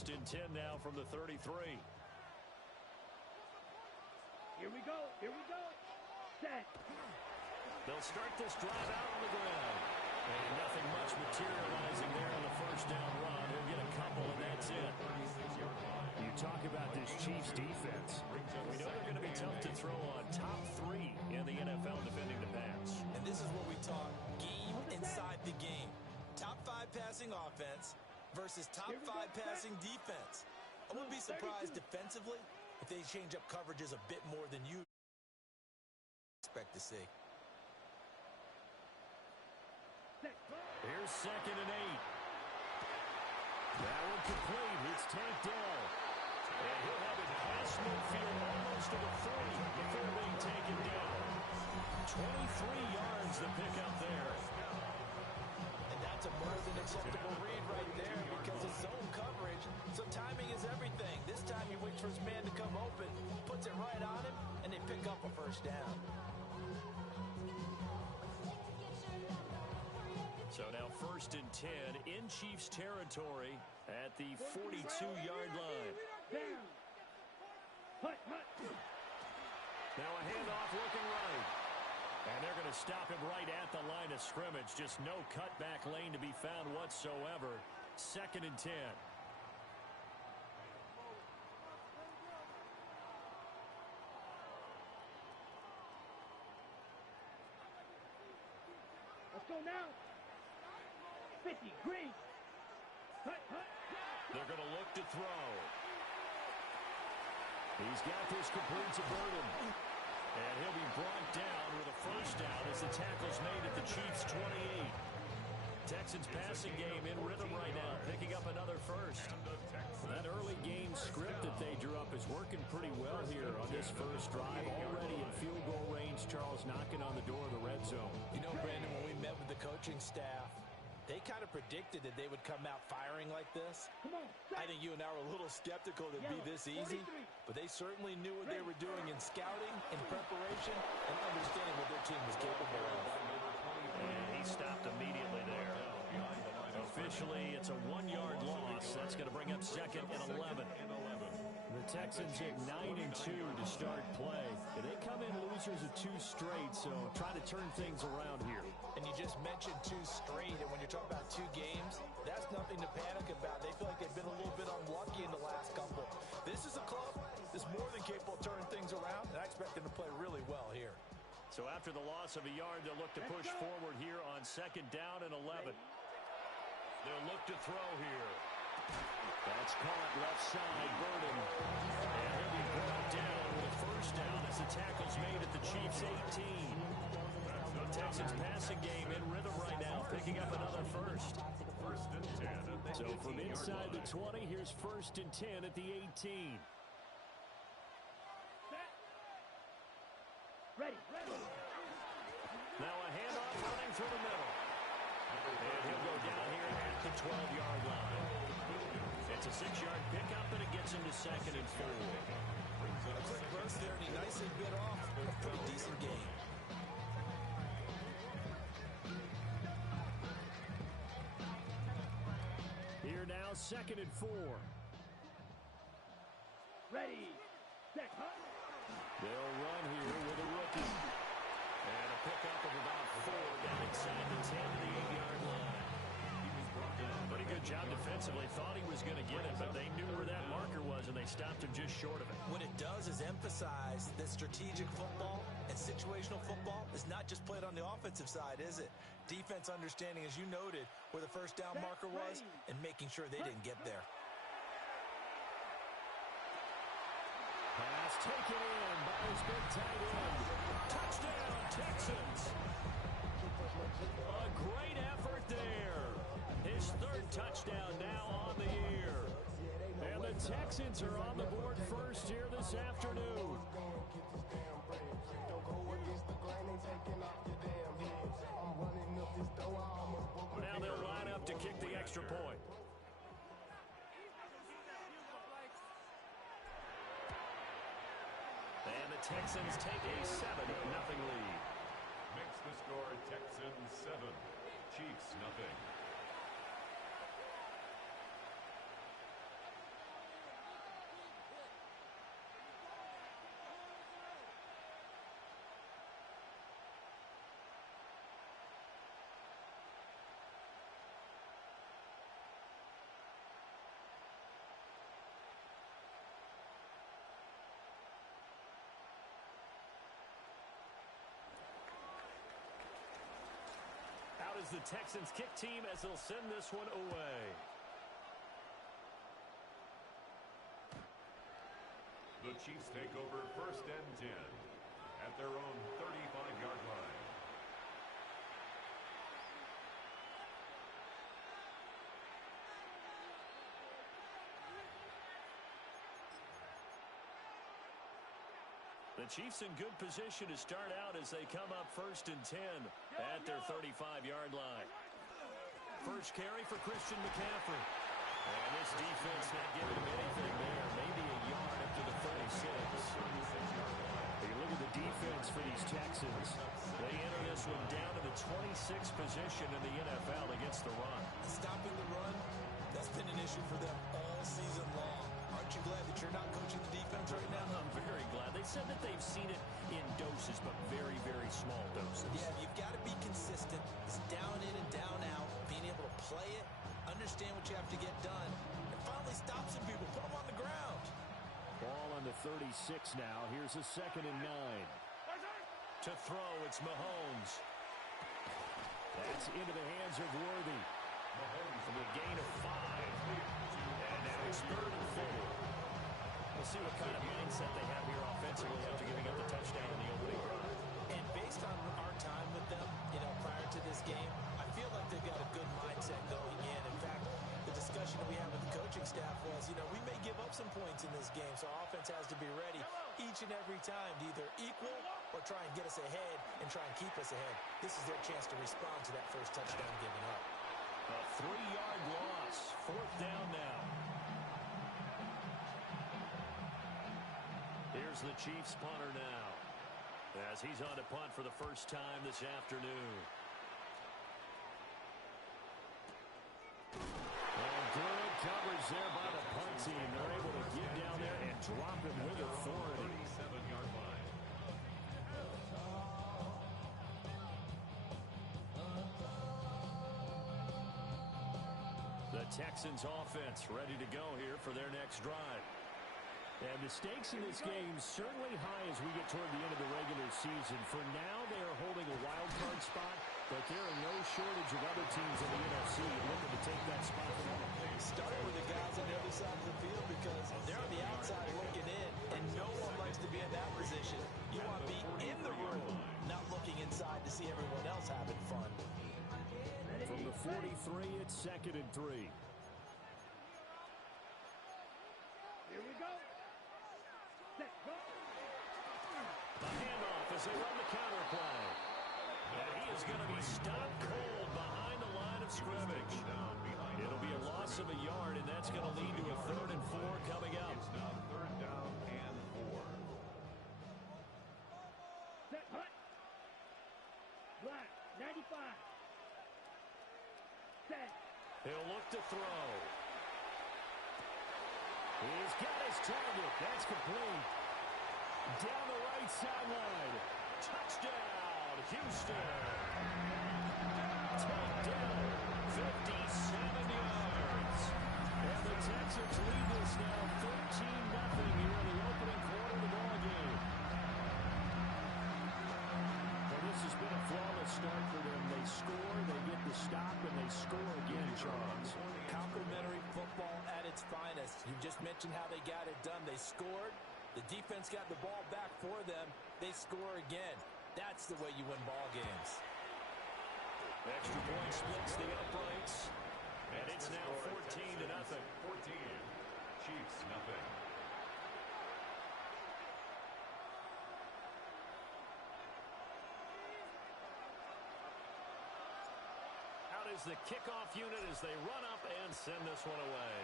first and 10 now from the 33. Here we go. Here we go. Set. They'll start this drive out on the ground. And nothing much materializing there on the first down run. He'll get a couple, and that's it. You talk about this Chiefs defense. We know they're going to be tough to throw on. Top 3 in the NFL defending the pass. And this is what we talk, game inside the game. Top 5 passing offense versus top 5 passing defense. I wouldn't be surprised defensively if they change up coverages a bit more than you expect to see. Here's 2nd and 8. That one complete. It's Tank Dell. And he'll have it past midfield almost to the 30 before being taken down. 23 yards the pickup there. And that's a more than acceptable read right there because it's zone coverage, so timing is everything. This time he waits for his man to come open, puts it right on him, and they pick up a first down. So now 1st and 10 in Chiefs territory at the 42-yard line. Now a handoff looking right. And they're going to stop him right at the line of scrimmage. Just no cutback lane to be found whatsoever. 2nd and 10. Let's go now. 50, green. They're going to look to throw. He's got this complete to Burden. And he'll be brought down with a first down as the tackle's made at the Chiefs' 28. Texans passing game in rhythm right now, picking up another first. That early game script that they drew up is working pretty well here on this first drive. Already in field goal range, Charles knocking on the door of the red zone. You know, Brandon, when we met with the coaching staff, they kind of predicted that they would come out firing like this. I think you and I were a little skeptical that it'd be this easy, but they certainly knew what they were doing in scouting, in preparation, and understanding what their team was capable of. And he stopped immediately there. Officially, it's a 1-yard loss. That's going to bring up 2nd and 11. The Texans at 9-2 to start play. They come in losers of 2 straight, so try to turn things around here. And you just mentioned 2 straight, and when you're talking about 2 games, that's nothing to panic about. They feel like they've been a little bit unlucky in the last couple. This is a club that's more than capable of turning things around, and I expect them to play really well here. So after the loss of a yard, they'll look to push forward here on 2nd down and 11. They'll look to throw here. That's caught left side, Burden. And he'll be brought down with a first down as the tackle's made at the Chiefs' 18. The Texans passing game in rhythm right now, picking up another first. So from inside the 20, here's 1st and 10 at the 18. Ready. Now a handoff running through the middle. And he'll go down here at the 12-yard line. It's a 6-yard pickup, and it gets him to 2nd and 4. A quick burst there, and he nicely bit off a pretty decent game. Here now, 2nd and 4. Ready. Set. They'll run here with a rookie. And a pickup of about 4 down inside the 10 to the 8-yard line. Pretty good job defensively. Thought he was going to get it, but they knew where that marker was, and they stopped him just short of it. What it does is emphasize that strategic football and situational football is not just played on the offensive side, is it? Defense understanding, as you noted, where the first down marker was and making sure they didn't get there. Pass taken in by his big tight end. Touchdown, Texans. A great effort there. His 3rd touchdown now on the year. And the Texans are on the board first here this afternoon. Now they'll line up to kick the extra point. And the Texans take a 7-0 lead. Makes the score Texans 7, Chiefs 0. the Texans kick team as they'll send this one away. The Chiefs take over 1st and 10 at their own 35-yard line. The Chiefs in good position to start out as they come up 1st and 10 at their 35-yard line. First carry for Christian McCaffrey. And this defense not giving him anything there. Maybe a yard up to the 36. You look at the defense for these Texans. They enter this one down to the 26th position in the NFL against the run. Stopping the run, that's been an issue for them all season long. Aren't you glad that you're not coaching the defense right now? I'm very glad. They said that they've seen it in doses, but very, very small doses. Yeah, you've got to be consistent. It's down in and down out. Being able to play it, understand what you have to get done, and finally stop some people, put them on the ground. Ball on the 36 now. Here's a 2nd and 9. To throw, it's Mahomes. That's into the hands of Worthy. Mahomes with a gain of 5. And now it's 3rd and 4. We'll see what kind of mindset they have here offensively after giving up the touchdown in the opening drive. And based on our time with them, prior to this game, I feel like they've got a good mindset going in. In fact, the discussion that we had with the coaching staff was, we may give up some points in this game, so our offense has to be ready each and every time to either equal or try and get us ahead and try and keep us ahead. This is their chance to respond to that first touchdown given up. A 3-yard loss. 4th down now. Here's the Chiefs punter now, as he's on to punt for the first time this afternoon. And good coverage there by the punt team. They're able to get down there and drop him with authority. 37-yard line. The Texans offense ready to go here for their next drive. And the stakes in this game certainly high as we get toward the end of the regular season. For now, they are holding a wild card spot, but there are no shortage of other teams in the NFC looking to take that spot from them. Starting with the guys on the other side of the field because they're on the outside looking in, and no one likes to be in that position. You want to be in the room, not looking inside to see everyone else having fun. From the 43, it's 2nd and 3. Here we go. Set, go. A handoff as they run the counter play. And he is going to be stopped cold behind the line of scrimmage. It'll be a loss of a yard, and that's going to lead to a 3rd and 4 coming up. It's now 3rd down and 4. Set, hut. Black, 95. Set. He'll look to throw. He's got his target. That's complete. Down the right sideline. Touchdown, Houston. Takedown, 57 yards. And the Texans lead this now 13-0 here in the opening quarter of the ball game. Well, this has been a flawless start for them. They score, they get the stop, and they score again, Charles. Complimentary football at its finest. You just mentioned how they got it done. They scored. The defense got the ball back for them. They score again. That's the way you win ball games. Extra point splits the uprights. And it's now 14-0. 14. Chiefs, nothing. Out is the kickoff unit as they run up and send this one away.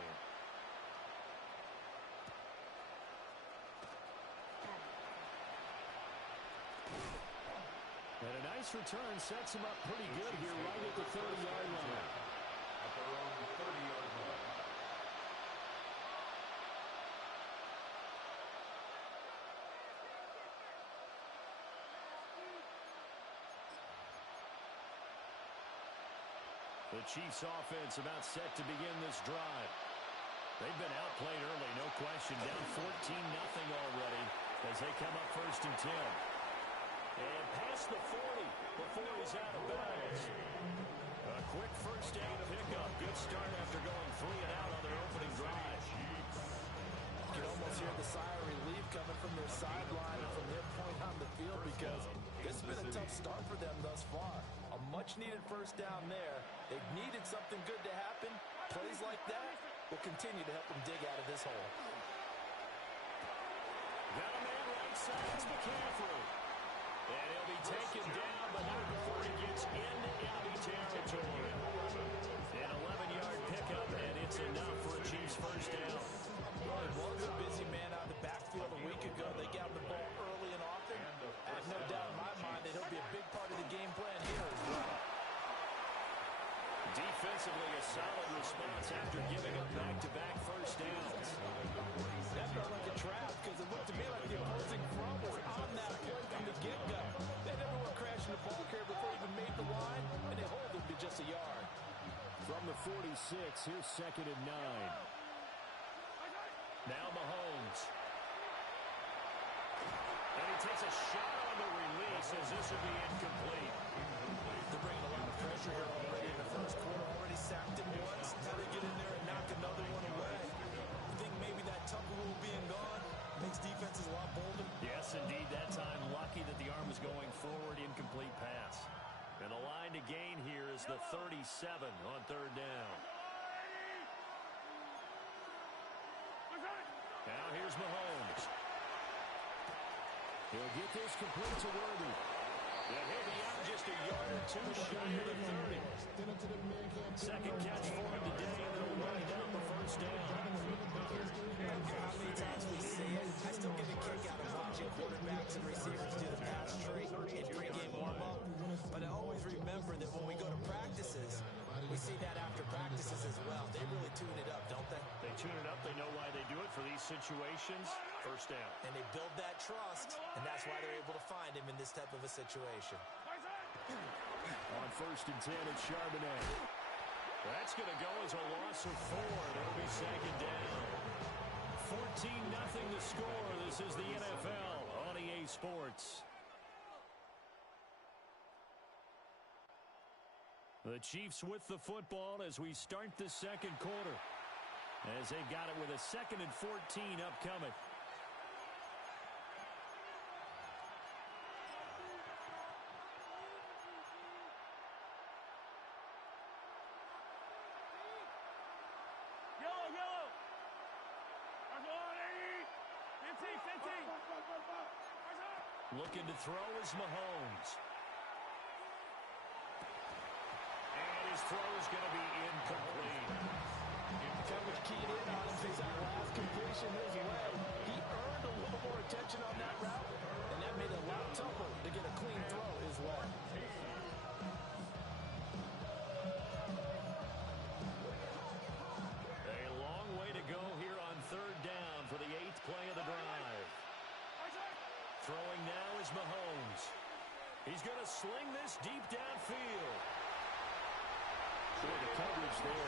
And a nice return sets him up pretty good here right at the 30-yard line. At their own 30-yard line. The Chiefs offense about set to begin this drive. They've been outplayed early, no question. Down 14-0 already as they come up 1st and 10. And past the 40 before he's out of bounds. A quick first down pickup. Good start after going 3 and out on their opening drive. You can almost hear the sigh of relief coming from their sideline and from their point on the field because this has been a tough start for them thus far. A much-needed first down there. They've needed something good to happen. Plays like that will continue to help them dig out of this hole. Got a man right side. It's McCaffrey. And he'll be taken down, but not before he gets into enemy territory. An 11-yard pickup, and it's enough for a Chiefs first down. Well, he was a busy man out of the backfield a week ago. They got him the ball early and often. I have no doubt in my mind that he'll be a big part of the game plan here as well. Defensively, a solid response after giving up back-to-back first downs. That felt like a trap because it looked to me like the opposing front was on that play from the get-go. They never were crashing the ball carrier before he even made the line, and they hold him to just a yard. From the 46, here's 2nd and 9. Now Mahomes. And he takes a shot on the release as this will be incomplete. They're bringing a lot of pressure here already in the first quarter. Already sacked him once. Now they get in there and knock another one away. I think maybe that Tucker rule being gone makes defenses a lot bolder. Yes, indeed. That time, lucky that the arm was going forward. Incomplete pass. And the line to gain here is the 37 on 3rd down. Now here's Mahomes. He'll get this complete to Worthy. Yeah, he'll be out just a yard or two shy of the 30. Second catch for him today, and it'll wind up a first down. How many times we see it? I still get a kick out of watching quarterbacks and receivers do the pass tree in pregame warm-up. But I always remember that when we go to practices, we see that after practices as well. They really tune it up, don't they? They tune it up. They know why they do it for these situations. First down. And they build that trust, and that's why they're able to find him in this type of a situation. On 1st and 10, it's Charbonnet. That's going to go as a loss of 4. It'll be 2nd down. 14-0 the score. This is the NFL on EA Sports. The Chiefs with the football as we start the second quarter. As they've got it with a 2nd and 14 upcoming. Looking to throw is Mahomes. And his throw is going to be incomplete. Coverage keyed in on him since that last completion his way. He earned a little more attention on that route, and that made it a lot tougher to get a clean throw his way. A long way to go here on 3rd down for the 8th play of the drive. Throwing now is Mahomes. He's going to sling this deep downfield. Boy, the coverage there.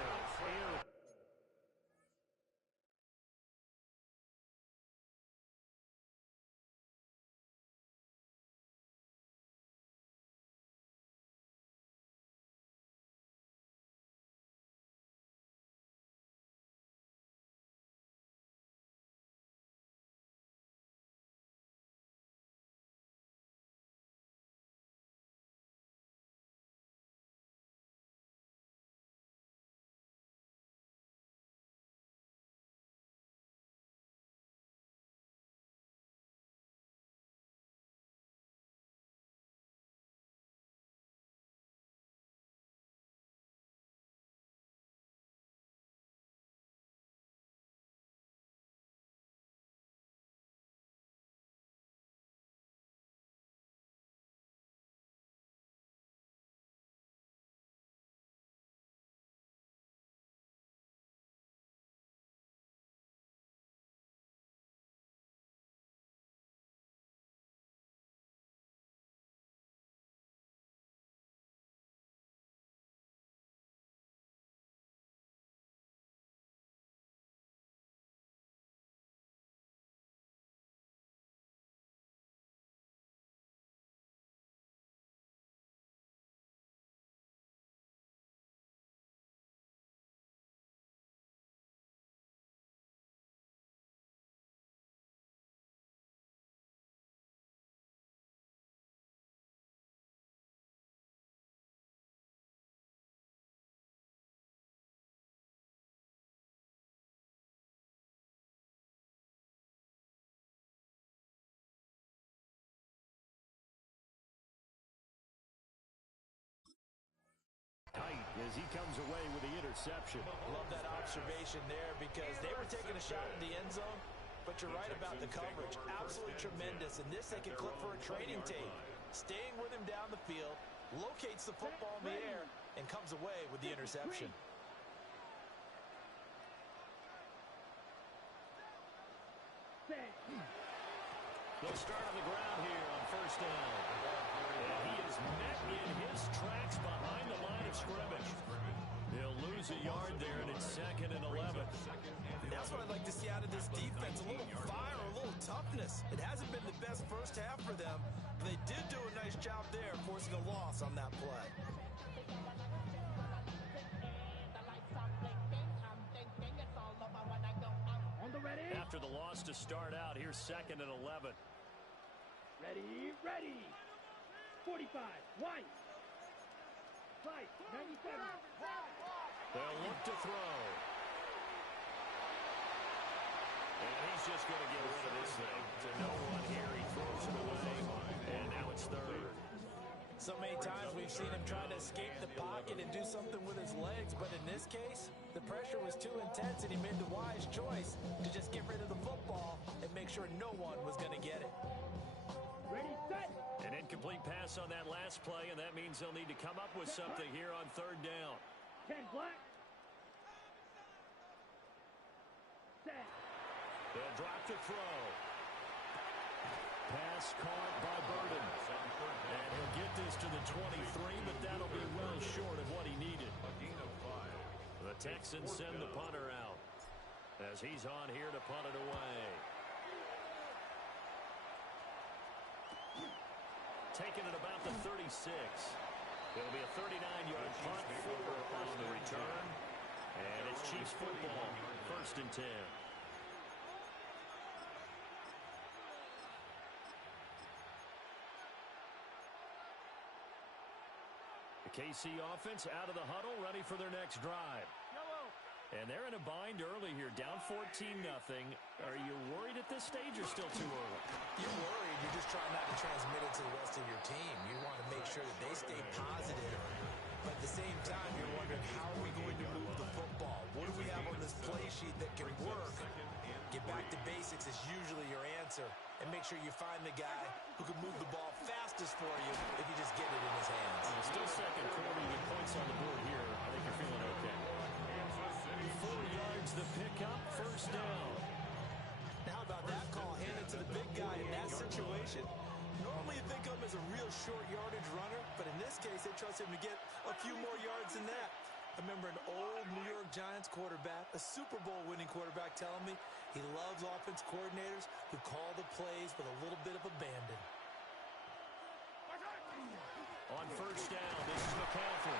as he comes away with the interception. Love that observation there because they were taking a shot in the end zone, but you're right about the coverage. Absolutely tremendous, and this they can clip for a training tape. Staying with him down the field, locates the football in the air, and comes away with the interception. They'll start on the ground here on first down. And he is met in his tracks behind the line of scrimmage. They'll lose a yard there, and it's 2nd and 11. That's what I'd like to see out of this defense. A little fire, a little toughness. It hasn't been the best first half for them, but they did do a nice job there, forcing a loss on that play. After the loss to start out, here's 2nd and 11. Ready. 45, White. 97. They'll look to throw. And he's just going to get rid of this thing. To no one here. He throws it away. And now it's 3rd. So many times we've seen him trying to escape the pocket and do something with his legs, but in this case, the pressure was too intense and he made the wise choice to just get rid of the football and make sure no one was going to get it. Ready, set. An incomplete pass on that last play, and that means they'll need to come up with something here on 3rd down. 10 black. Set. They'll drop to throw. Pass caught by Burden. And he'll get this to the 23, but that'll be well short of what he needed. The Texans send the punter out as he's on here to punt it away. Taking it about the 36. It'll be a 39-yard punt, 4 on the return. And it's Chiefs football, 1st and 10. The KC offense out of the huddle, ready for their next drive. And they're in a bind early here, down 14-0. Are you worried at this stage or still too early? You're worried. You're just trying not to transmit it to the rest of your team. You want to make sure that they stay positive. But at the same time, you're wondering, how are we going to move the football? What do we have on this play sheet that can work? Get back to basics is usually your answer. And make sure you find the guy who can move the ball fastest for you if you just get it in his hands. Still 2nd quarter, you get points on the board here. I think you're feeling okay. 4 yards the pickup, 1st down. Now how about that call? Hand it to the big guy in that situation. Normally you think of him as a real short yardage runner, but in this case they trust him to get a few more yards than that. I remember an old New York Giants quarterback, a Super Bowl winning quarterback, telling me he loves offense coordinators who call the plays with a little bit of abandon. On 1st down, this is McCaffrey.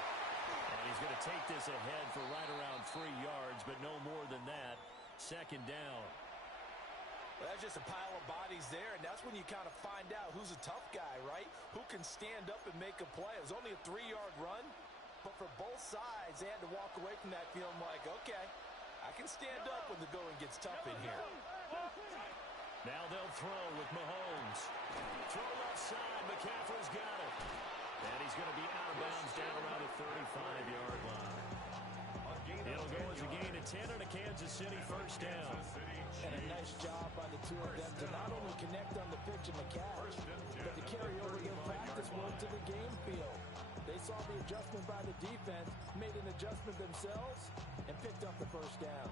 And he's going to take this ahead for right around 3 yards, but no more than that. 2nd down. Well, that's just a pile of bodies there, and that's when you kind of find out who's a tough guy, right? Who can stand up and make a play. It was only a 3-yard run, but for both sides, they had to walk away from that feeling like, okay, I can stand up when the going gets tough in here. Now they'll throw with Mahomes. Throw left side. McCaffrey's got it. And he's going to be out of bounds down around the 35-yard line. It'll go as a gain of 10 and a Kansas City 1st down. And a nice job by the two of them to not only connect on the pitch and the catch, but to carry over their practice work to the game field. They saw the adjustment by the defense, made an adjustment themselves, and picked up the 1st down.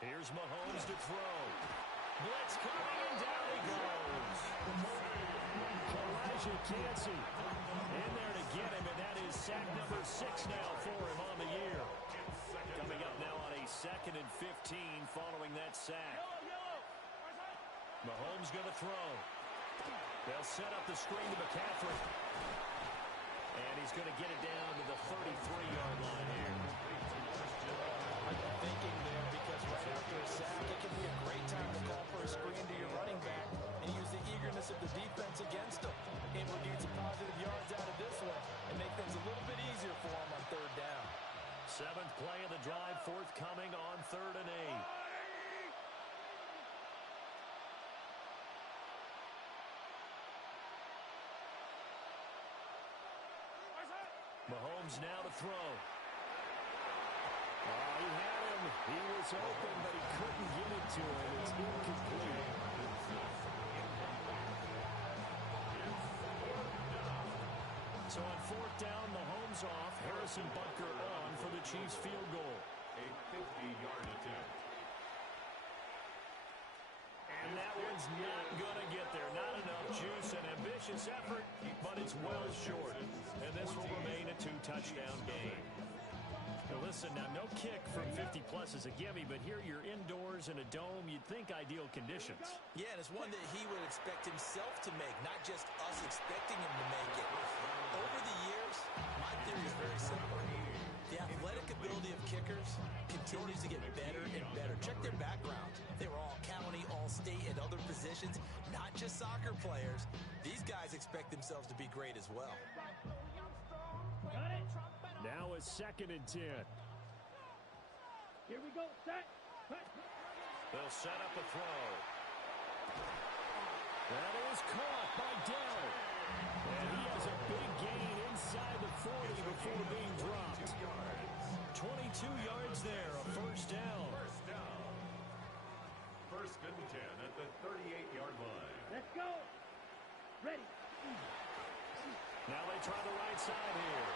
Here's Mahomes to throw. Blitz coming, and down he goes. Elijah Cansey in there to get him, and that is sack number 6 now for him on the year. Coming up now on a 2nd and 15 following that sack. Mahomes going to throw. They'll set up the screen to McCaffrey. And he's going to get it down to the 33-yard line here. I'm thinking there because right after a sack, it can be a great time to call for a screen to your running back and use the eagerness of the defense against him. Able to get some positive yards out of this one and make things a little bit easier for him on third down. Seventh play of the drive forthcoming on 3rd and 8. Mahomes now to throw. He had him. He was open, but he couldn't get it to him. It's incomplete. So on 4th down, Mahomes off. Harrison Butker on for the Chiefs field goal. A 50-yard attempt. And that one's not going to get there. Not enough juice, an ambitious effort, but it's well short. And this will remain a 2-touchdown game. Now listen, now no kick from 50-plus is a gimme, but here you're indoors in a dome. You'd think ideal conditions. Yeah, and it's one that he would expect himself to make, not just us expecting him to make it. Over the years, my theory is very simple. The athletic ability of kickers continues to get better and better. Check their background. They were all county, all state, and other positions, not just soccer players. These guys expect themselves to be great as well. Now a 2nd and 10. Here we go. Set. They'll set up a throw. That is caught by Dell. And he has a big gain inside the 40 before being dropped. 22 yards there, a 1st down. 1st and 10 at the 38-yard line. Let's go. Ready. Now they try the right side here.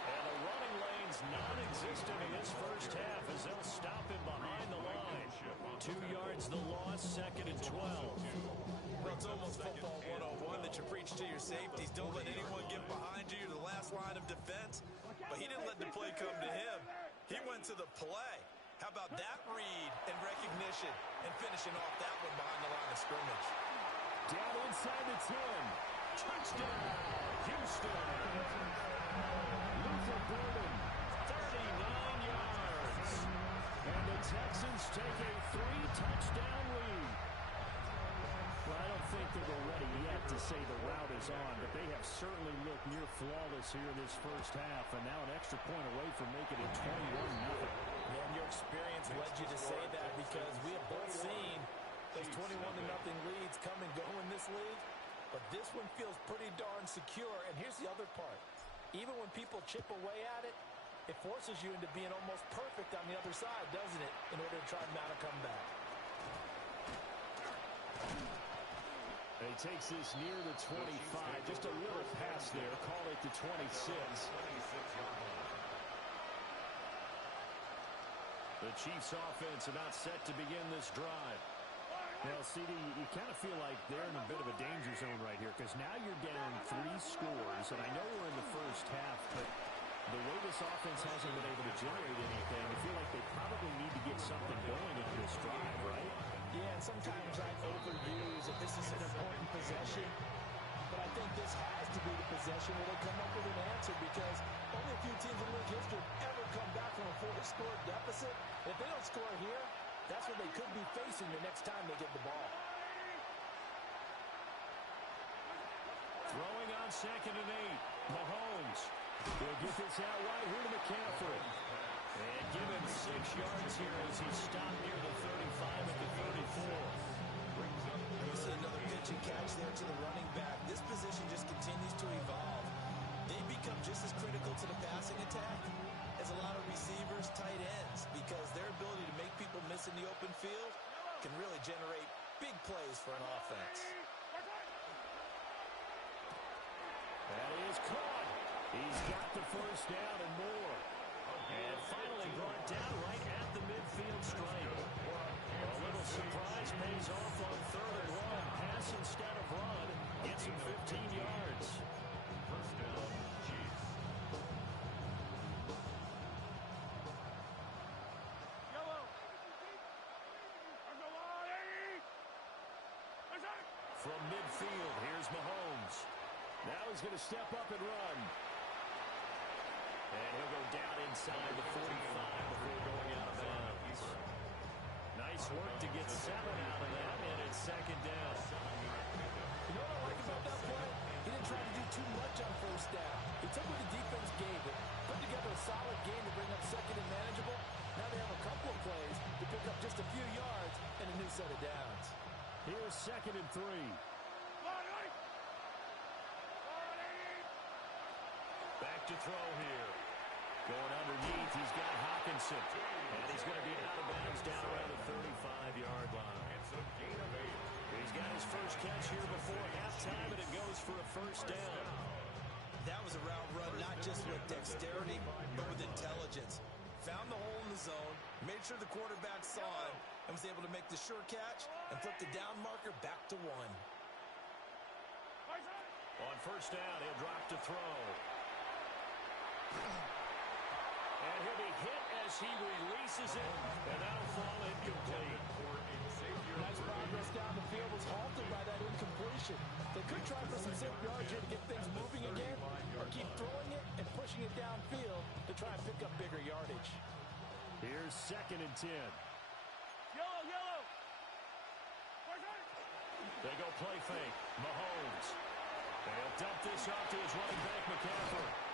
And the running lane's non-existent in this first half as they'll stop him behind the line. 2 yards the loss, 2nd and 12. Well, it's almost football 101 that you preach to your safeties. Don't let anyone get behind you. You're the last line of defense. But he didn't let the play come to him. He went to the play. How about that read and recognition and finishing off that one behind the line of scrimmage? Down inside the 10. Touchdown, Houston. Luther Burden, 39 yards. And the Texans take a 3-touchdown lead. Well, I don't think that we're ready yet to say the route is on, but they have certainly looked near flawless here this first half, and now an extra point away from making it 21-0. Man, your experience led you to say that because we have both seen those 21-0 leads come and go in this league, but this one feels pretty darn secure. And here's the other part. Even when people chip away at it, it forces you into being almost perfect on the other side, doesn't it, in order to try and mount a comeback. He takes this near the 25. Just a little pass there. Call it the 26. The Chiefs offense about set to begin this drive. Now, CD, you kind of feel like they're in a bit of a danger zone right here because now you're down 3 scores, and I know we're in the first half, but the way this offense hasn't been able to generate anything, I feel like they probably need to get something going on this drive, right? Yeah, and sometimes I overuse that this is an important possession, but I think this has to be the possession where they come up with an answer because only a few teams in league history ever come back from a 4-score deficit. If they don't score here, that's what they could be facing the next time they get the ball. Throwing on 2nd and 8. Mahomes. He'll get this out wide here to McCaffrey. And give him 6 yards here as he's stopped near the 35 at the 34. You see another pitch and catch there to the running back. This position just continues to evolve. They become just as critical to the passing attack as a lot of receivers, tight ends, because their ability to make people miss in the open field can really generate big plays for an offense. That is caught. He's got the first down and more. And finally brought down right at the midfield stripe. A little surprise pays off on 3rd and 1. Pass instead of run. Gets him 15 yards. First down, Chiefs. From midfield, here's Mahomes. Now he's going to step up and run. And he'll go down inside the 45 before going out of bounds. Nice work to get 7 out of that, and it's second down. You know what I like about that play? He didn't try to do too much on first down. He took what the defense gave him, put together a solid game to bring up second and manageable. Now they have a couple of plays to pick up just a few yards and a new set of downs. Here's 2nd and 3. Back to throw here. Going underneath, he's got Hawkinson. And he's going to be out of bounds down around the 35-yard line. He's got his first catch here before halftime, and it goes for a first down. That was a route run, not just with dexterity, but with intelligence. Found the hole in the zone, made sure the quarterback saw it, and was able to make the sure catch and flip the down marker back to 1. On first down, he'll drop to throw. And he'll be hit as he releases it, and that'll fall incomplete. Nice progress down the field was halted by that incompletion. They could try for some safe yards here to get things moving again, or keep throwing it and pushing it downfield to try and pick up bigger yardage. Here's 2nd and 10. Yellow. They go play fake. Mahomes. They'll dump this off to his running back, McCaffrey.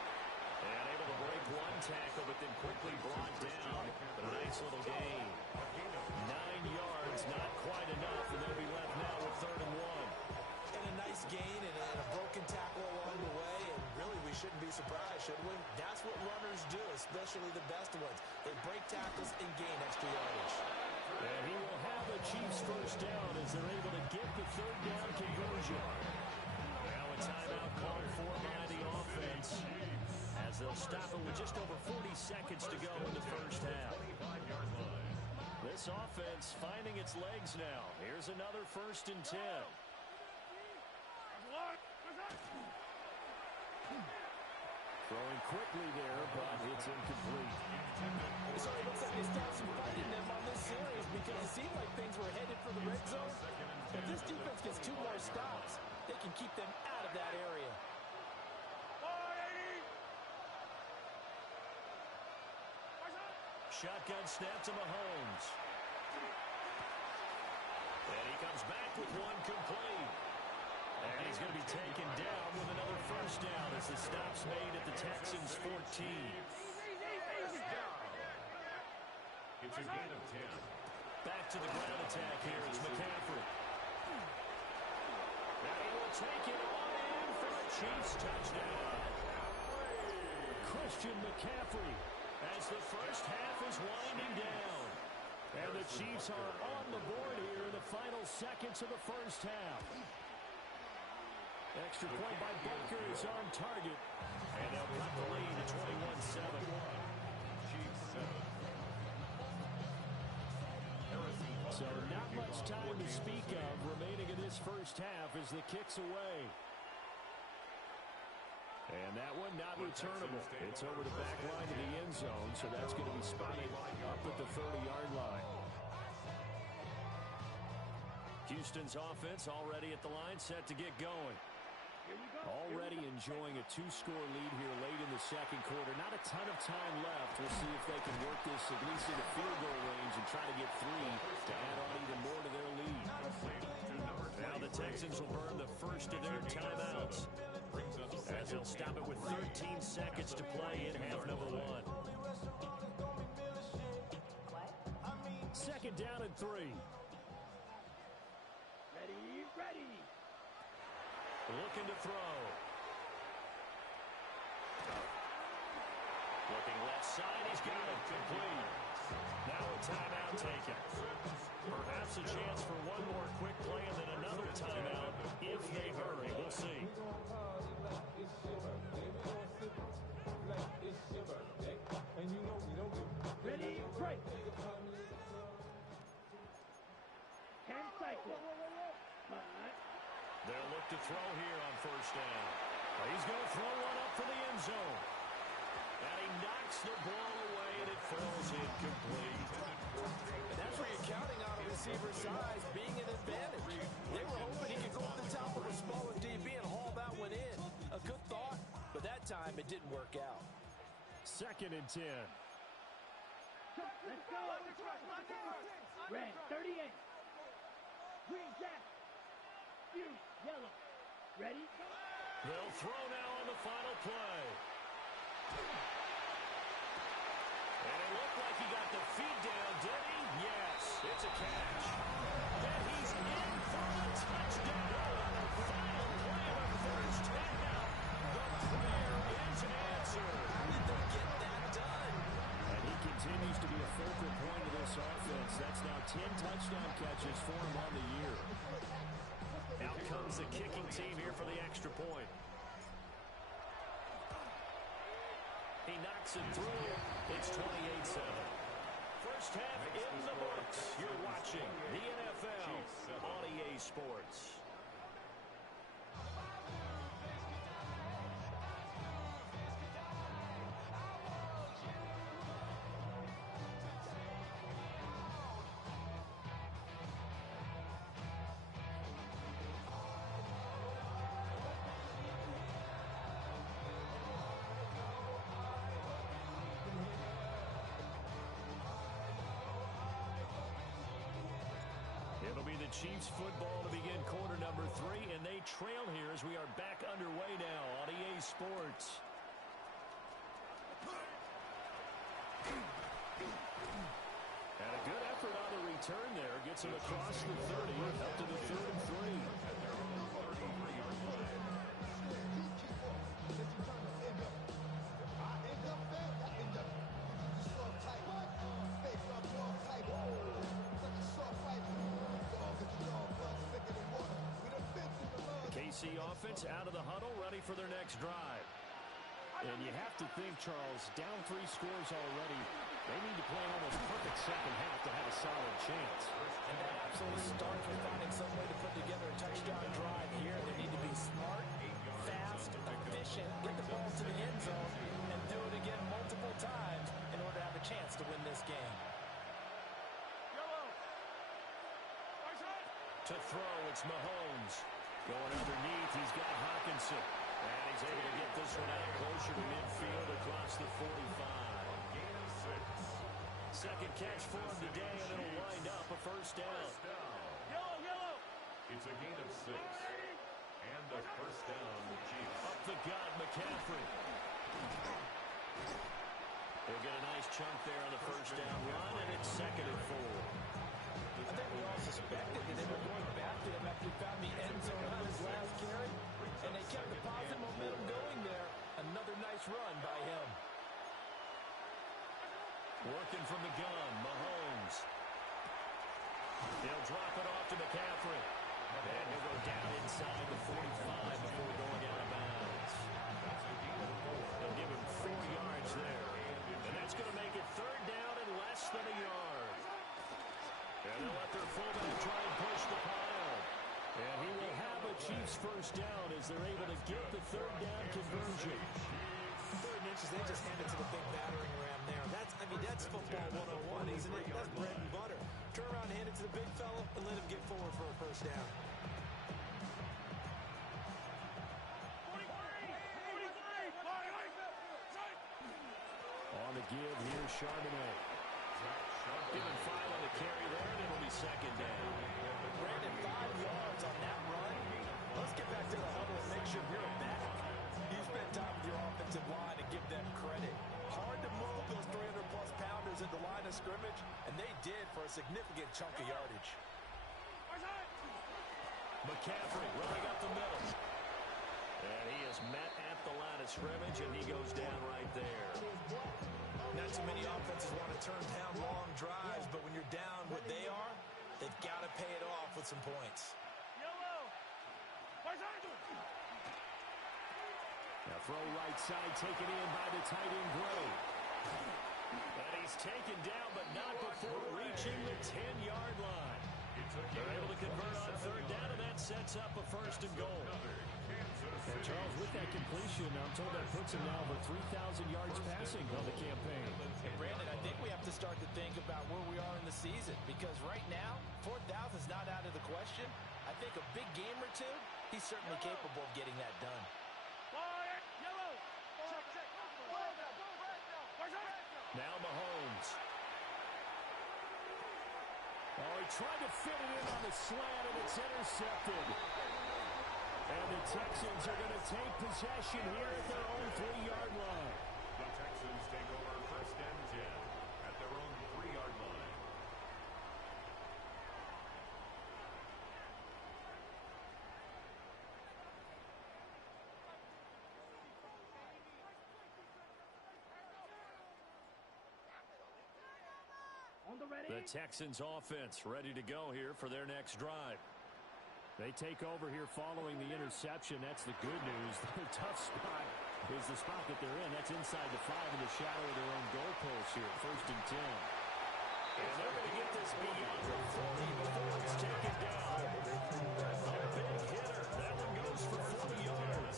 And able to break one tackle, but then quickly brought down. But a nice little gain. 9 yards, not quite enough, and they'll be left now with 3rd and 1. And a nice gain and a broken tackle along the way, and really we shouldn't be surprised, should we? That's what runners do, especially the best ones. They break tackles and gain extra yardage. And he will have the Chiefs first down as they're able to get the 3rd down conversion. Now a timeout called for by the offense, as they'll stop it with just over 40 seconds to go in the first half. This offense finding its legs now. Here's another 1st and 10. Throwing quickly there, but it's incomplete. So it looks like they stopped some fight in them on this series because it seemed like things were headed for the red zone. If this defense gets 2 more stops, they can keep them out of that area. Shotgun snap to Mahomes. And he comes back with one complete. And he's going to be taken down with another first down as the stop's made at the Texans' 14. It's a gain of 10. Back to the ground attack here. It's McCaffrey. And he will take it all in for a Chiefs touchdown. Christian McCaffrey As the first half is winding down. And the Chiefs are on the board here in the final seconds of the first half. Extra point by Baker is on target. And they'll cut the lead to 21-7. Chiefs 7. So not much time to speak of remaining in this first half as the kick's away. And that one not returnable. It's over the back line to the end zone, so that's going to be spotted up at the 30-yard line. Houston's offense already at the line, set to get going. Already enjoying a 2-score lead here late in the second quarter. Not a ton of time left. We'll see if they can work this at least in the field goal range and try to get 3 to add on even more to their lead. Now the Texans will burn the first of their timeouts, as they'll stop it with 13 seconds to play in half number 1. Second down and 3. Ready. Looking to throw. Looking left side, he's got it complete. Now a timeout taken. Perhaps a chance for one more quick play and then another timeout if they hurry. We'll see. Ready, break. 10 seconds. They'll look to throw here on first down. He's going to throw one up for the end zone. And he knocks the ball away, and it falls incomplete. And that's where you're counting on a receiver's size being an advantage. They were hoping he could go to the top of a smaller DB and haul that one in. A good thought, but that time it didn't work out. Second and 10. Let's go. Red, 38. Green jack. Blue, yellow. Ready? They'll throw now on the final play. And it looked like he got the feed down, did he? Yes, it's a catch. And he's in for the touchdown. Final play of the first half. The prayer is answered. How did they get that done? And he continues to be a focal point of this offense. That's now 10 touchdown catches for him on the year. Out comes the kicking team here for the extra point. He knocks it through. It's 28-7. First half in the books. You're watching the NFL on EA Sports. It'll be the Chiefs football to begin quarter number 3, and they trail here as we are back underway now on EA Sports. And a good effort on the return there. Gets him across the 30, up to the 3rd and 3. KC offense out of the huddle, ready for their next drive. And you have to think, Charles, down 3 scores already. They need to play an almost perfect second half to have a solid chance. And that absolutely starts with finding some way to put together a touchdown drive here. They need to be smart, fast, efficient, get the ball to the end zone, and do it again multiple times in order to have a chance to win this game. To throw, it's Mahomes. Going underneath, he's got Hawkinson. And he's able to get this one out closer to midfield across the 45. Second catch for him today, and it'll wind up a first down. Yellow. It's a gain of 6. And a first down, the Chiefs. Up the gut, McCaffrey. They'll get a nice chunk there on the first down run, and it's 2nd and 4. I think we all suspected that they were going back to him after he found the end zone on his last carry, and they kept the positive momentum going there. Another nice run by him. Working from the gun, Mahomes. They'll drop it off to McCaffrey. And he'll go down inside the 45 before going out of bounds. They'll give him 4 yards there. And that's going to make it 3rd down and less than a yard. And they'll let their fullback try and push the pile. And he will have a Chiefs first down as they're able to get the 3rd down conversion. 3rd and inches, they just hand it to the big battering ram there. That's football 101, isn't it? That's bread and butter. Turn around, hand it to the big fella, and let him get forward for a first down. On the give, here's Charbonnet. Given 5 on the carry there, and it'll be 2nd down. Brandon, 5 yards on that run. Let's get back to the huddle and make sure you're back. You spend time with your offensive line and give them credit. Hard to move those 300-plus pounders at the line of scrimmage, and they did for a significant chunk of yardage. McCaffrey running up the middle. And he is met at the line of scrimmage, and he goes down right there. Not too many offenses want to turn down long drives, but when you're down what they are, they've got to pay it off with some points. Now throw right side, taken in by the tight end, Gray. And he's taken down, but not before reaching the 10-yard line. They're able to convert on 3rd down, and that sets up a 1st and goal. And Charles, with that completion, I'm told that puts him now over 3,000 yards passing on the campaign. And Brandon, I think we have to start to think about where we are in the season, because right now, 4,000 is not out of the question. I think a big game or two, he's certainly capable of getting that done. Now Mahomes. trying to fit it in on the slant, and it's intercepted. And the Texans are going to take possession here at their own 3-yard line. The Texans take over first and 10 at their own 3-yard line. The Texans offense ready to go here for their next drive. They take over here following the interception. That's the good news. Their tough spot is the spot that they're in. That's inside the 5 in the shadow of their own goalpost here. First and 10. And they're going to get this beyond the 40 before it's taken down. A big hitter. That one goes for 40 yards.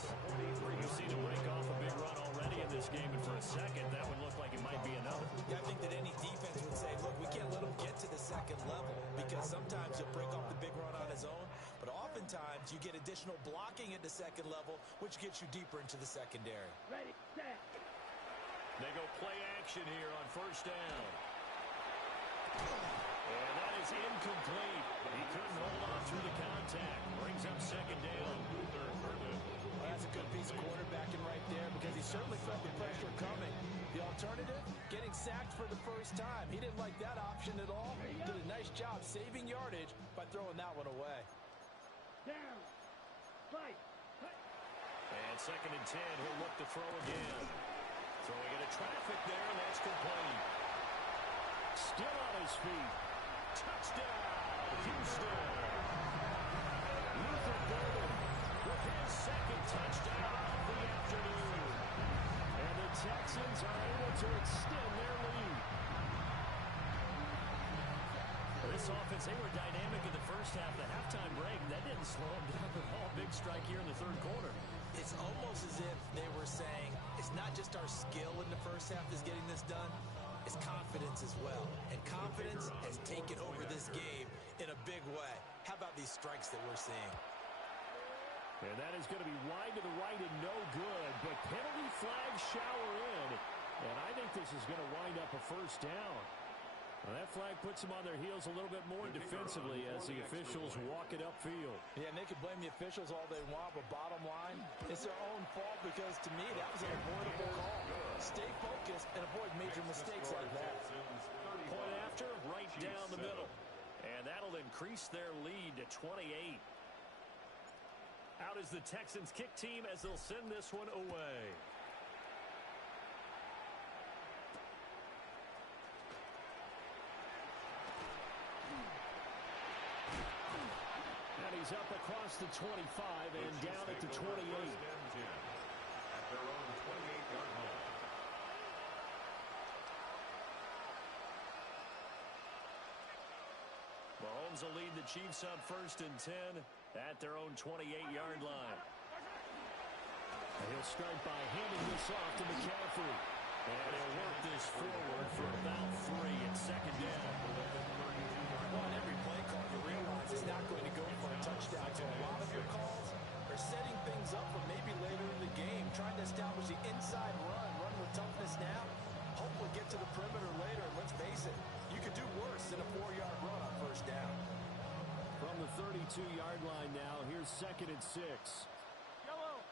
You've seen him break off a big run already in this game, and for a second, that would look like it might be another. Yeah, I think that any defense would say, look, we can't let him get to the second level because sometimes he'll break off the big run on his own, but oftentimes you get additional blocking at the second level, which gets you deeper into the secondary. Ready, set. They go play action here on first down. And that is incomplete. He couldn't hold on through the contact. Brings up second down. Well, that's a good piece of quarterbacking right there because he certainly felt the pressure coming. The alternative, getting sacked for the first time. He didn't like that option at all. Did a nice job saving yardage by throwing that one away. Down. Fight. And second and 10, he'll look to throw again. Throwing into traffic there, and that's complete. Still on his feet. Touchdown, Houston. Luther Burden with his second touchdown of the afternoon. And the Texans are able to extend their lead. This offense, they were dynamic in the first half. The halftime break, that didn't slow them down at all. Big strike here in the third quarter. It's almost as if they were saying, it's not just our skill in the first half that's getting this done, it's confidence as well. And confidence has taken over this game in a big way. How about these strikes that we're seeing? And that is going to be wide to the right and no good, but penalty flags shower in. And I think this is going to wind up a first down. Well, that flag puts them on their heels a little bit more defensively as the officials walk it upfield. Yeah, and they can blame the officials all they want, but bottom line, it's their own fault because, to me, that was an avoidable call. Stay focused and avoid major mistakes like that. Point after, right down the middle. And that'll increase their lead to 28. Out is the Texans kick team as they'll send this one away. And he's up across the 25 and down at the 28. At their own 28-yard line. Mahomes will lead the Chiefs on first and 10 at their own 28-yard line. And he'll start by handing this off to McCaffrey. And he'll work this forward for about 3 at second down. Well, on every play call, you realize it's not going to go for a touchdown. So a lot of your calls are setting things up for maybe later in the game, trying to establish the inside run with toughness now, hopefully get to the perimeter later. And let's face it, you could do worse than a 4-yard run on first down. From the 32-yard line now, here's second and 6. Yellow.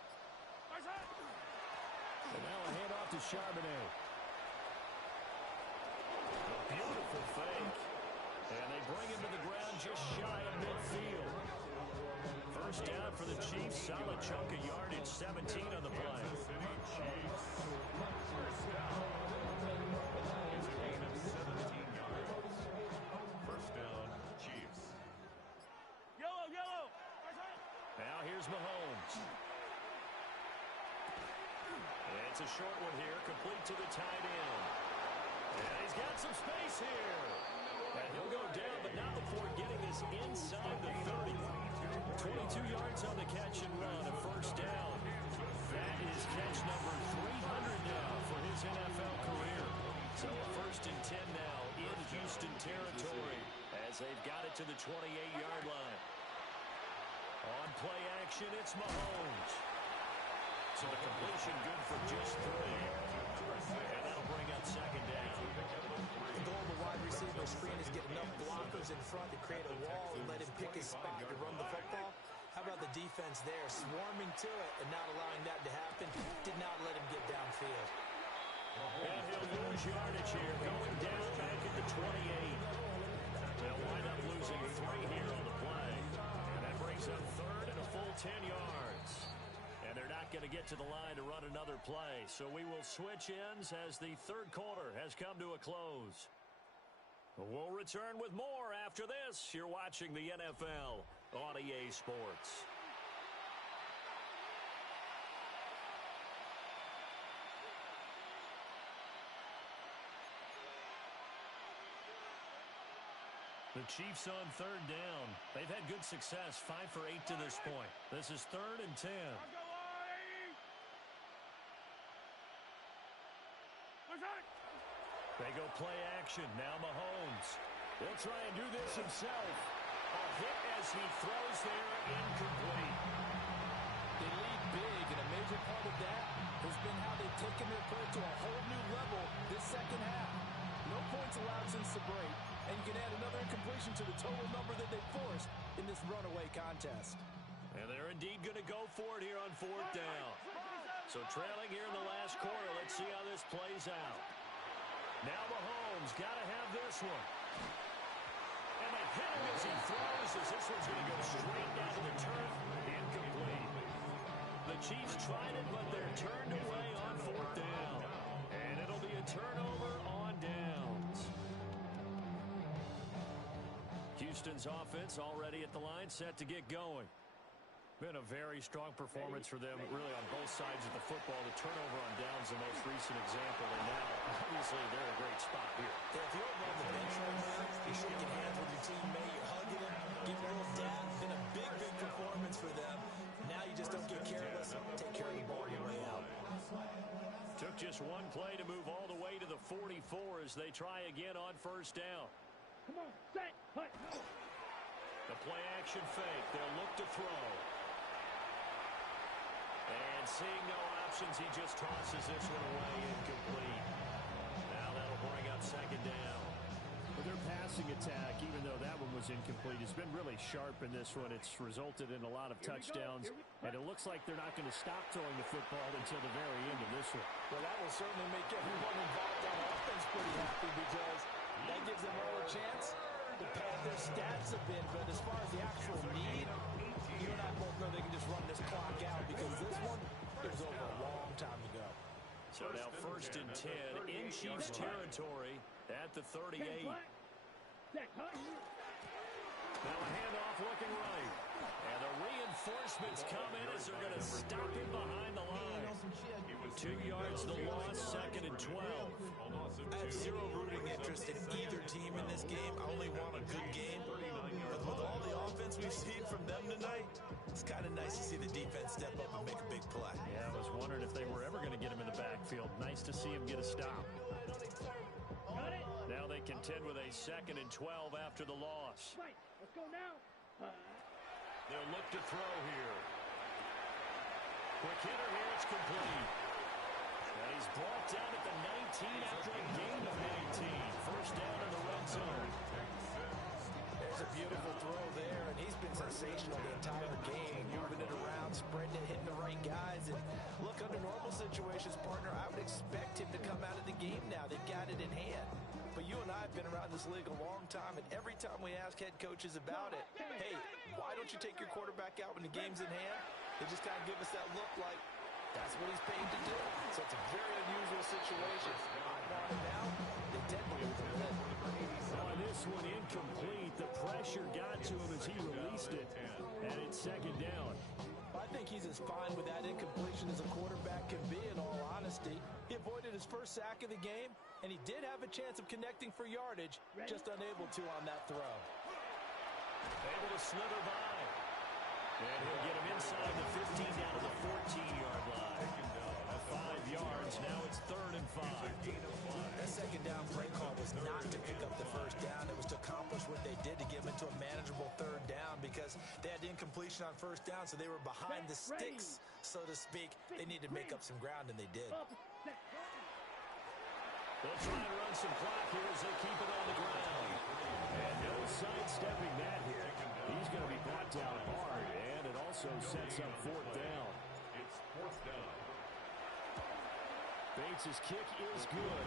And now a handoff to Charbonnet. A beautiful fake. And they bring him to the ground just shy of midfield. First down for the Chiefs. Solid chunk of yardage. 17 on the play. First down, Chiefs. Yellow. Now here's Mahomes. It's a short one here, complete to the tight end. And he's got some space here. And he'll go down, but not before getting this inside the 30. 22 yards on the catch and run, a first down. That is catch number 300 now for his NFL career. So a first and 10 now in Houston territory as they've got it to the 28-yard line. On play action, it's Mahomes. So the completion good for just 3. And that'll bring up second down. The goal of the wide receiver screen is get enough blockers in front to create a wall and let him pick his spot to run the football. How about the defense there, swarming to it and not allowing that to happen? Did not let him get downfield. And he'll lose yardage here, going down back at the 28. They'll wind up losing 3 here on the play. And that brings up third and a full 10 yards. And they're not going to get to the line to run another play. So we will switch ends as the third quarter has come to a close. We'll return with more after this. You're watching the NFL on EA Sports. The Chiefs on third down. They've had good success, 5 for 8 to this point. This is 3rd and 10. They go play action. Now Mahomes. He'll try and do this himself. A hit as he throws there, incomplete. They lead big, and a major part of that has been how they've taken their play to a whole new level this second half. No points allowed since the break, and you can add another incompletion to the total number that they forced in this runaway contest. And they're indeed going to go for it here on 4th down. So trailing here in the last quarter, let's see how this plays out. Now Mahomes got to have this one. And they hit him as he throws, as this one's going to go straight down to the turf. Incomplete. The Chiefs tried it, but they're turned away on 4th down. And it'll be a turnover on downs. Houston's offense already at the line, set to get going. Been a very strong performance for them, really on both sides of the football. The turnover on downs, the most recent example, and now, obviously, they're in a great spot here. Yeah, if you're over on the bench right now, you're shaking hands with your teammate, you're hugging him, giving a little dab. Been a big, big performance for them. Now you just don't get careless. Take care of the ball on your way out. Took just one play to move all the way to the 44 as they try again on 1st down. Come on, set, hut. The play action fake. They'll look to throw. And seeing no options, he just tosses this one away, incomplete. Now that'll bring up 2nd down. Well, their passing attack, even though that one was incomplete, has been really sharp in this one. It's resulted in a lot of touchdowns, and it looks like they're not going to stop throwing the football until the very end of this one. Well, that will certainly make everyone involved on offense pretty happy because that gives them all a chance to pad their stats a bit. But as far as the actual need, you and I both know they can just run this clock out because this one was over a long time ago. So now 1st and 10 in Chiefs territory at the 38. Now a handoff looking right. And the reinforcements come in as they're going to stop him behind the line. 2 yards the loss, 2nd and 12. I have zero rooting interest in either team in this game. I only want a good game. But with all the offense we've seen from them tonight, it's kind of nice to see the defense step up and make a big play. Yeah, I was wondering if they were ever going to get him in the backfield. Nice to see him get a stop. Now they contend with a 2nd and 12 after the loss. Right, let's go now. They'll look to throw here. Quick hitter here, it's complete. And he's brought down at the 19 after a gain of 19. 1st down in the red zone. There's a beautiful throw there, and he's been sensational the entire game, moving it around, spreading it, hitting the right guys. And look, under normal situations, partner, I would expect him to come out of the game now. They've got it in hand. But you and I have been around this league a long time, and every time we ask head coaches about it, hey, why don't you take your quarterback out when the game's in hand? They just kind of give us that look like that's what he's paid to do. So it's a very unusual situation. I want it now. They tend to lose a bit. On this one, incomplete. The pressure got to him as he released it, and it's 2nd down. I think he's as fine with that incompletion as a quarterback can be, in all honesty. He avoided his first sack of the game, and he did have a chance of connecting for yardage, just unable to on that throw. Able to slither by. And he'll get him inside the 15 down to the 14-yard line. 5 yards, now it's 3rd and 5. That 2nd down play call was not to pick up the 1st down. It was to accomplish what they did to get him into a manageable 3rd down because they had incompletion on 1st down, so they were behind the sticks, so to speak. They needed to make up some ground, and they did. They'll try to run some clock here as they keep it on the ground. And no sidestepping that hit. He's going to be brought down hard, and it also sets up fourth down. It's fourth down. Bates' kick is good.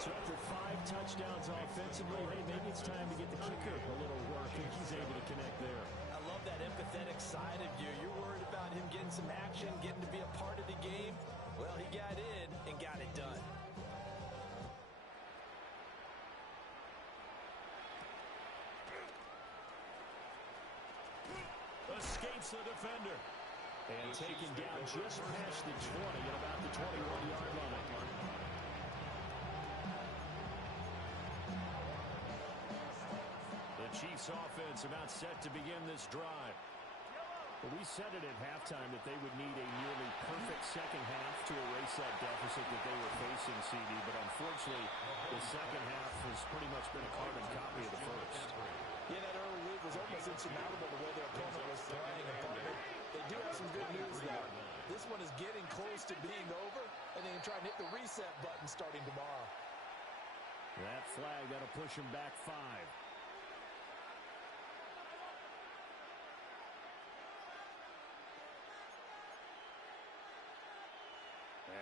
So after 5 touchdowns offensively, hey, maybe it's time to get the kicker a little work, and he's able to connect there. I love that empathetic side of you. You're worried about him getting some action, getting to be a part of the game. Well, he got in and got it done. Escapes the defender. And taken down just past the 20 at about the 21-yard line. The Chiefs offense about set to begin this drive. Well, we said it at halftime that they would need a nearly perfect second half to erase that deficit that they were facing, CD, but unfortunately, the second half has pretty much been a carbon copy of the first. Yeah, that early lead was almost insurmountable the way their opponent was playing. And partner, they do have some good news though. This one is getting close to being over, and they can try and hit the reset button starting tomorrow. That flag, that'll push them back 5.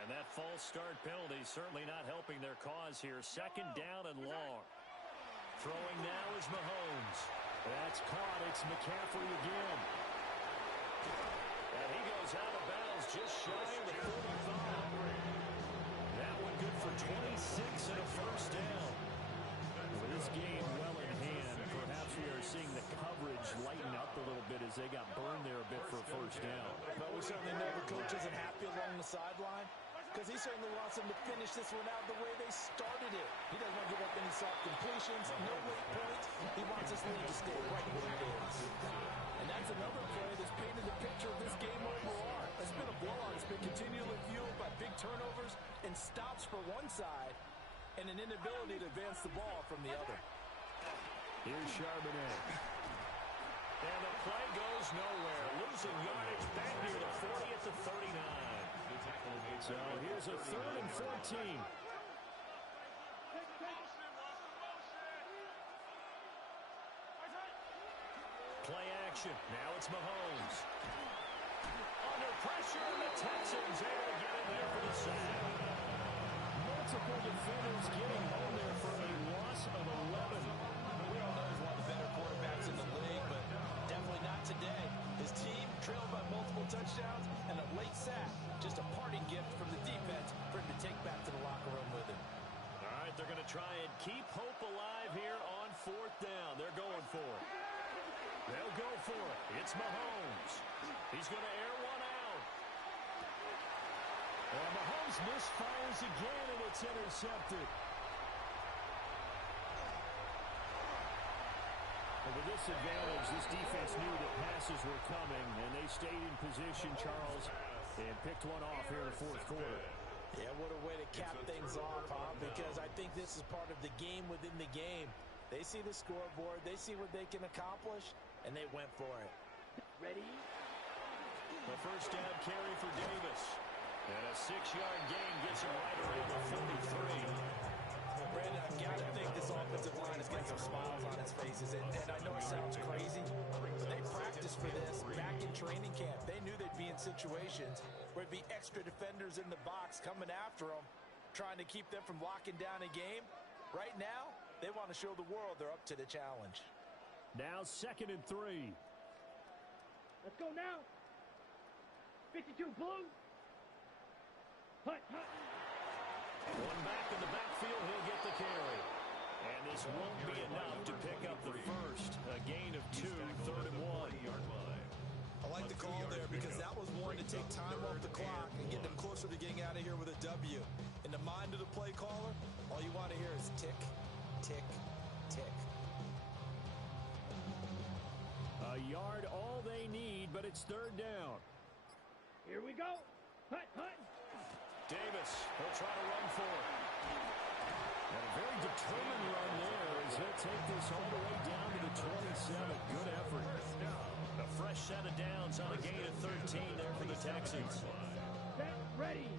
And that false start penalty certainly not helping their cause here. Second down and long. Throwing now is Mahomes. That's caught. It's McCaffrey again. And he goes out of bounds just shy of the 45. That one good for 26 and a first down. With this game well in hand, perhaps we are seeing the coverage lighten up a little bit as they got burned there a bit for a first down. But we certainly know the coach isn't happy along the sideline because he certainly wants them to finish this one out the way they started it. He doesn't want to give up any soft completions, no late points. He wants this lead to stay right where it is. And that's another play that's painted the picture of this game overall. It's been a blowout. It's been continually fueled by big turnovers and stops for one side and an inability to advance the ball from the other. Here's Charbonnet. And the play goes nowhere. Losing yardage back near the 40 at the 39. So here's a 3rd and 14. Play action. Now it's Mahomes. Under pressure, the Texans able to get in there for the sack. Multiple defenders getting home there for a loss of 11. We all know he's one of the better quarterbacks in the league, but definitely not today. His team trailed by multiple touchdowns and a late sack. Just a parting gift from the defense for him to take back to the locker room with him. All right, they're going to try and keep hope alive here on 4th down. They're going for it. They'll go for it. It's Mahomes. He's going to air one out. And Mahomes misfires again, and it's intercepted. And with this advantage, this defense knew that passes were coming, and they stayed in position, Charles, and picked one off here in the 4th quarter. Yeah, what a way to cap things off, huh? Because I think this is part of the game within the game. They see the scoreboard, they see what they can accomplish, and they went for it. Ready? The first down carry for Davis. And a 6-yard gain gets him right around the 43. Well, Brandon, I've got to think this offensive line is getting some smiles on its faces. And I know it sounds crazy, but they practiced for this back in training camp. They knew they'd be in situations where it'd be extra defenders in the box coming after them, trying to keep them from locking down a game. Right now, they want to show the world they're up to the challenge. Now 2nd and 3. Let's go now. 52 blue. Hut, hut. One back in the backfield, he'll get the carry. And this won't be enough to pick up the first. A gain of 2, 3rd and 1. I like the call there because that was one to take time off the clock and get them closer to getting out of here with a W. In the mind of the play caller, all you want to hear is tick, tick, tick. A yard all they need, but it's 3rd down. Here we go. Hut, hut. Davis, he'll try to run for it. And a very determined run there as he'll take this all the way down to the 27. Good effort. A fresh set of downs on a gain of 13 there for the Texans. Set, ready.